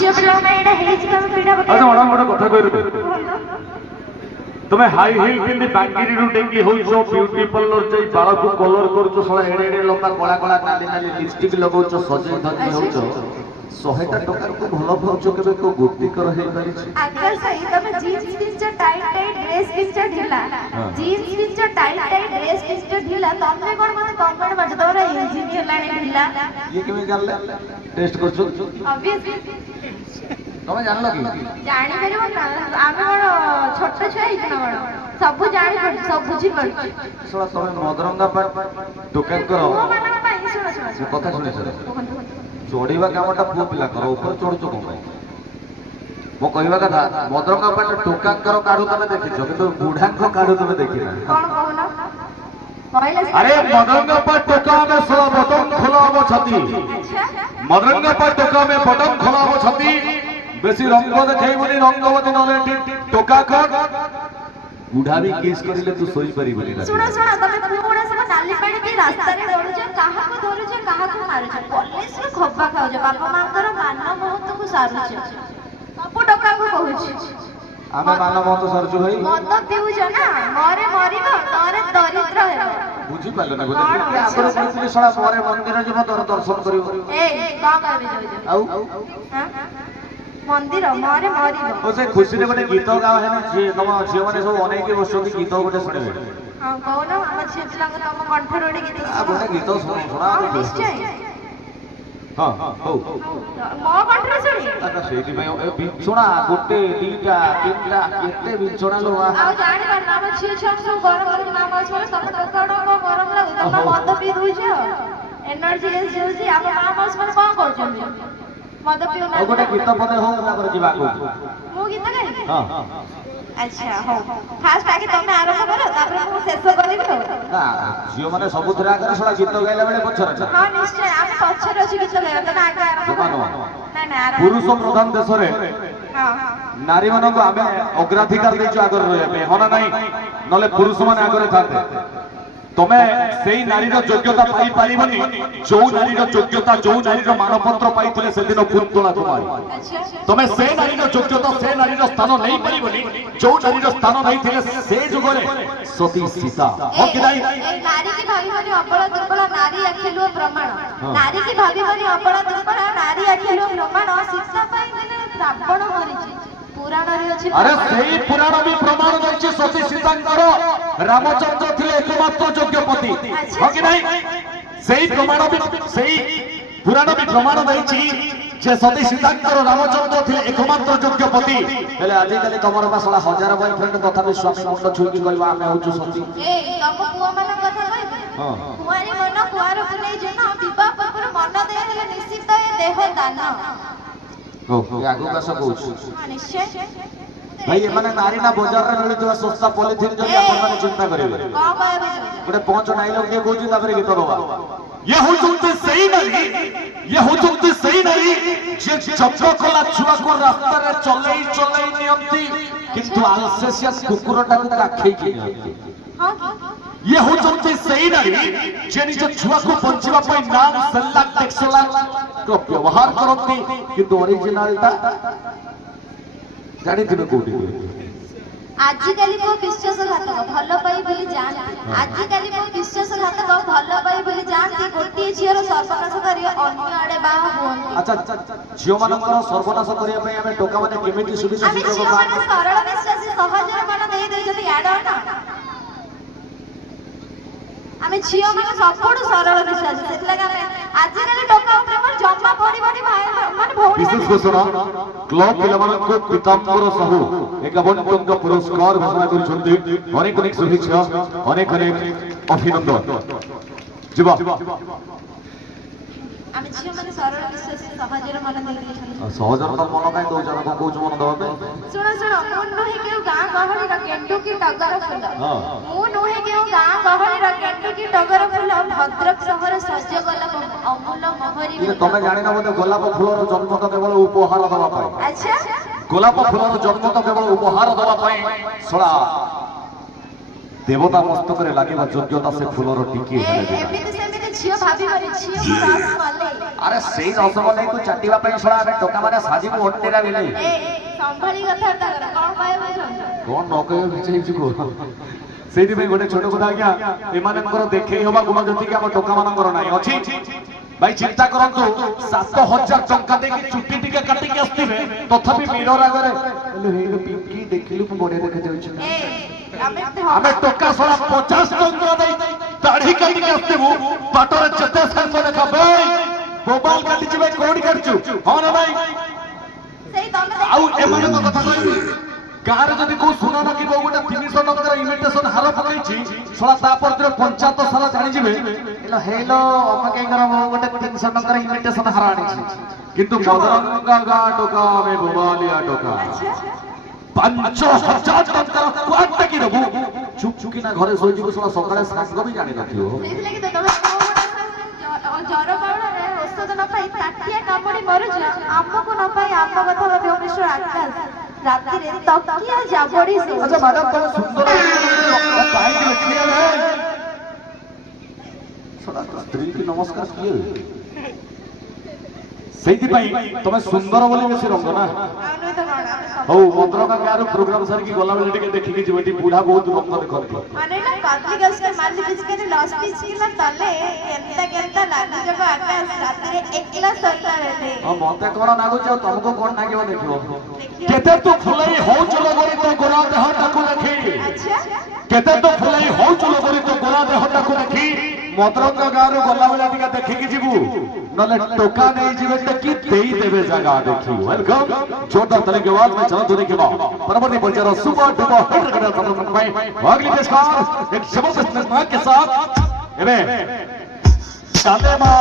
अच्छा मैडम गोटे कथा कह तुम हाई हिल पिंधि बांगिरी डेंगी हो ब्यूटी पार्लर जाई बाल को कलर कर सला एड़े एड़े लंबा कला कला नाली नाली लिपस्टिक लगाउछ सजे धजे होछ 100टा टका को भलो भाउछ केबे को गुप्ती कर हे पारि छी आकर सही तमे jeans pinch tight tight dress pinch ढिला jeans pinch tight tight dress pinch ढिला तमे कोन मते कमेंट बज तोरा इंजीनियर लाने ढिला ये केबे जानले टेस्ट करछु ऑब्वियसली तमे जानलो कि जानि परिबो ना आमे बड़ छोट छुआ हिज ना बड़ सब जानि पड़ सब बुझी पड़ सला तमे मदरंगा पर टोकन करो ओ मानक पाई सुनो कथा सुने सर चढ़ा कामटा पुओ पिला कर ऊपर चढ़ुच कौन मो कहवा कथा मदरंगा पाट टोकांकर काढ़ू तुम देखी कि बुढ़ा काढ़ू तुम देखी कौन कहना कहले अरे मदरंगा पाट टोका में सोला बटन खोलाबो छती मदरंगा पाट टोका में बटन खोलाबो छती बेसी रंग देखैबनी रंगवती नले टोका कर बुढ़ा भी केस करिले तू सोई परिबनी ना सुनो सुनो तमे पुरा सब नाली पानी के रास्ता रे दौड़ छ काहा को धरु छ काहा को मारु छ पुलिस रे खब्बा खाउ छ बापा मांकर मान बहुत को सारु छ बापू टका को कहू छ आमे मान बहुत सरजु भाई मद पिउ छ ना मरे मरिबो तोरे दरिद्र हेबो बुझी पाले ना गोटे आगर पड़िले सळा मोरे मंदिर जीव तोर दर्शन करिवो ए का करबे जाउ आउ हां मंदिर मरे मरिबो ओ से खुशी रे गोटे गीत गाओ है ना जे तम झियो माने सब अनेक बसती गीत गोटे सुनेबे हां कहू ना हमर छिप लंग तम कंठ रोडी गीत आ गोटे गीत सुना निश्चय हां हो मो कंठ रे सुनी अच्छा सेठी भाई बिछोना गोटे दीटा तीनटा केते बिछोना लो आ आ जानि पर नाम छिए छ सब गरम कर नाम अछि बोले तम टकाडो को गरम लागु तम मद पी दुई छ एनर्जी एस जल्दी आप नाम अछि माने कोन करछन मद पिउ ना गोटे गीत पदे हो तापर जीवा को मो गीत गाई हां अच्छा हो फास्ट आके तमे आरंभ करो तापर मु शेष करिबो ना झियो माने सबुथरा आगे सला गीत गाइला बेले पछरे हां निश्चय हम पछरे अछि गीत गाय तने आगे आरंभ करो ना ना आरंभ पुरुष प्रधान देश रे हां नारी मानन को आमे अग्राधिकार देछु आगर रहबे होना नहीं नले पुरुष माने आगरे थाते तमे सेई नारीर योग्यता पाई पारिबनी जो नारीर योग्यता जो नारीर मानपत्र पाइथिले से दिन कुंतला कुमारी तमे से नारीर योग्यता से नारीर स्थान नहीं पारिबनी जो नारीर स्थान नहीं थिले से जुगरे सती सीता हो कि नहीं नारी की भागीदारी अपरा दुर्बल नारी अखिलो प्रमाण नारी की भागीदारी अपरा दुर्बल नारी अखिलो प्रमाण शिक्षा पाई दिने रावण मरिछि पुराण रे अछि अरे सेई पुराण भी प्रमाण दैछि सती सीतांकर रामचंद्र थिले एकमात्र योग्य पति हो कि नहीं सेई प्रमाण भी सेई पुराण भी प्रमाण दैछि जे सती सीतांकर रामचंद्र थिले एकमात्र योग्य पति हेले आजि काली तमर पासला हजार बॉयफ्रेंड कथा भी स्वामी मुंड छुई कहबा आमे होछु सती ए तम पुआ मन कथा कहबे हां कुआरी मन कुआर पुनै जन विवाह पूर्व मन दे हेले निश्चित ए देह दान ओ आगु का सब कहू हां निश्चय भाई माने नारी ना बाजार रे मिलुवा सस्ता पॉलिथिन जब अपन माने चिंता करिवे का कहबे गोटे पांच डायलॉग दे कहू तापर गीत दबा ये हो चुकते सही नारी ये हो चुकते सही नारी जे जब्र कला छुआ को रास्ता रे चलई चलई नियंती किंतु आलसेसिया कुकुरटा को काखै के नियंती हां ये हो चुकते सही नारी जे निज छुआ को बंचिबा पई नाम सल्लाक टेक्सलाक को व्यवहार करती किंतु ओरिजिनलटा जानी तुम कोठी आजि काली को विश्वासघातक भलो पाई बोली जानती आजि काली को विश्वासघातक भलो पाई बोली जानती गोटी झियर सर्वनाश करी अन्य आडे बाह हुअନ୍ତି अच्छा झियो मानकर सर्वनाश करिया पई हमें टोका माने केमिति सुविधा आमी सुयोग झियो माने सरल विश्वासी सहजर मन देई देई जति आडो ना आमे झियो माने सबठु सरल विश्वासी सेतला आमे आजि काली टोका ऊपर पर जम्मा पड़ी पड़ी भाई माने भौणी विशेष घोषणा क्लब पिलामाननको पीताम्बर साहू 51 टଙ୍କା पुरस्कार घोषणा करिसथि अनेक अनेक शुभेच्छा अनेक अनेक अभिनंदन जीवा आमे झियो माने सरल विश्वासी सहजर मन देई देई सहजर तो मन काई दो जन को कोच मन दबे सुनो सुनो मु नोहे के गां गहली रा केंटू की टगर फूल मु नोहे के गां गहली रा केंटू की टगर फूल भद्रक शहर सज्ज गला अमूल मोहरी ये तमे जानि ना बोले गोलाप फूलर जन्म तो केवल उपहार दबा पाए अच्छा गोलाप फूलर जन्म तो केवल उपहार दबा पाए सळा देवता मस्तक रे लागिबा योग्यता से फूलर टिके हेले एमिति सेमिति ଝିଅ ଭାବିବନି ଝିଅ ରସମଲେଇ। ଆରେ ସେଇ ରସମଲେଇ କୁ ଚାଟିବା ପାଇଁ ଶଳା ଆମେ ଟୋକା ମାନେ ସାଜିବୁ ଅଣ୍ଟେରା ବିଲେ। ଏ ସମ୍ଭାଳି କଥାବାର୍ତ୍ତା କର କଣ କହିବ କଣ ନ କହିବ ବିଚାରିଛୁ କୁହ। ସେଇଥିପାଇଁ ଗୋଟେ ଛୋଟ କଥା ଆଜ୍ଞା ଏମାନଙ୍କର ଦେଖେଇ ହବା ଗୁଣ ଯେତିକି ଆମ ଟୋକା ମାନଙ୍କର ନାହିଁ ଅଛି। ଭାଇ ଚିନ୍ତା କରନ୍ତୁ 7,000 ଟଙ୍କା ଦେଇକି ଚୁଟି ଟିକେ କାଟିକି ଆସିଥିବେ ତଥାପି ମିରର ଆଗରେ ପିଙ୍କି ଦେଖିଲୁ ମୁଁ ବଢିଆ ଦେଖାଯାଉଛି। ଆମେ ଟୋକା ଶଳା 50 ଟଙ୍କା ଦେଇ ଦାଢି କାଟିକି ଆସିଥିବୁ ବାଟରେ ଯେତେ ସାଙ୍ଗ ଦେଖା ଭାଇ ମୋବାଇଲ କାଟିଛୁ ଭାଇ କୋଉଠି କାଟିଛୁ ହଁ ନା ଭାଇ। ସେଇ ତମେ ଆଉ ଏମାନଙ୍କ କଥା କହିବି ଗାଁରେ ଯଦି କୋଉ ସୁନା ନଥିବ ଗୋଟେ 300 ଟଙ୍କାର ଇମିଟେସନ ହାର ପକେଇଛି ଶଳା ତାପରେ ପଞ୍ଚାୟତ ସାରା ଜାଣିଯିବେ ହେଇଲୋ ଅମକେଇଙ୍କର ମୁଁ ଗୋଟେ 300 ଟଙ୍କାର ଇମିଟେସନ ହାର ଆଣିଛି। କିନ୍ତୁ ମଦରଙ୍ଗା ଗାଁ ଟୋକା ଆମେ ବୋବାଲିଆ ଟୋକା 5,000 ଟଙ୍କାର କୁଆଡ ଟେକି ଦେବୁ ଚୁପ ଚୁକିନା ଘରେ ଶୋଇଯିବୁ ଶଳା ସକାଳେ ସାଙ୍ଗ ବି ଜାଣିନଥିବ। ସେଇଥିଲାଗି ତ ତମେ ଜର ବାଉଳରେ ଔଷଧ ନ ପାଇ ତାଟିଆ କାମୁଡି ମରୁଛ ଆମକୁ ନ ପାଇ ଆମ କଥା ଭାବି ମିଷ୍ଟର ଆକାଶ ରାତିରେ ତକିଆ ଜାବଡି ଆଚ୍ଛା ମ୍ୟାଡାମ ତମେ ସୁନ୍ଦର କାହିଁକି ଲେଖିଲେ ଶଳା ସ୍ତ୍ରୀ କି ନମସ୍କାର କିଏ ସେଇଥିପାଇଁ ତମେ ସୁନ୍ଦର ବୋଲି ବେଶୀ ରଙ୍ଗ ନା। ହଉ ମଦ୍ରକା ଗାଁରୁ ପ୍ରୋଗ୍ରାମ ସାରିକି ଗଲାବେଳେ ଟିକେ ଦେଖିକି ଯିବ ଏଠି ବୁଢା ବହୁତ ରଙ୍ଗ ଦେଖନ୍ତି। ମାନେ ନା ପାତି ଗସ୍ତ ମାଲି ବିସ୍କିଟ ଲସ୍ ପିସ୍କିଲା ତଲେ କେନ୍ତା ଲାଗିଯିବ ଆକାଶ ରାତିରେ ଏକଲା ଶୋଇଲା ବେଳେ। ମତେ କଣ ଲାଗୁଛି ଆଉ ତମକୁ କଣ ଲାଗିବ ଦେଖିବ। କେତେ ତୁ ଫୁଲେଇ ହଉଛୁ লগରି ତୋ ଗୋରା ଦେହଟାକୁ ଦେଖି କେତେ ତୁ ଫୁଲେଇ ହଉଛୁ লগରି ତୋ ଗୋରା ଦେହଟାକୁ ଦେଖି ମଦ୍ରକା ଗାଁରୁ ଗଲାବେଳେ ଟିକେ ଦେଖିକି ଯିବୁ नले टोका नहीं जीवे टकी देई देवे जगह देखी। वेलकम जोरदार ताली के आवाज में चलो तो देखिए परवर्ती परिचय सुपर डुपर हिट करने का भाई अगली पेशकार एक जबरदस्त मेहमान के साथ एवे डालेमा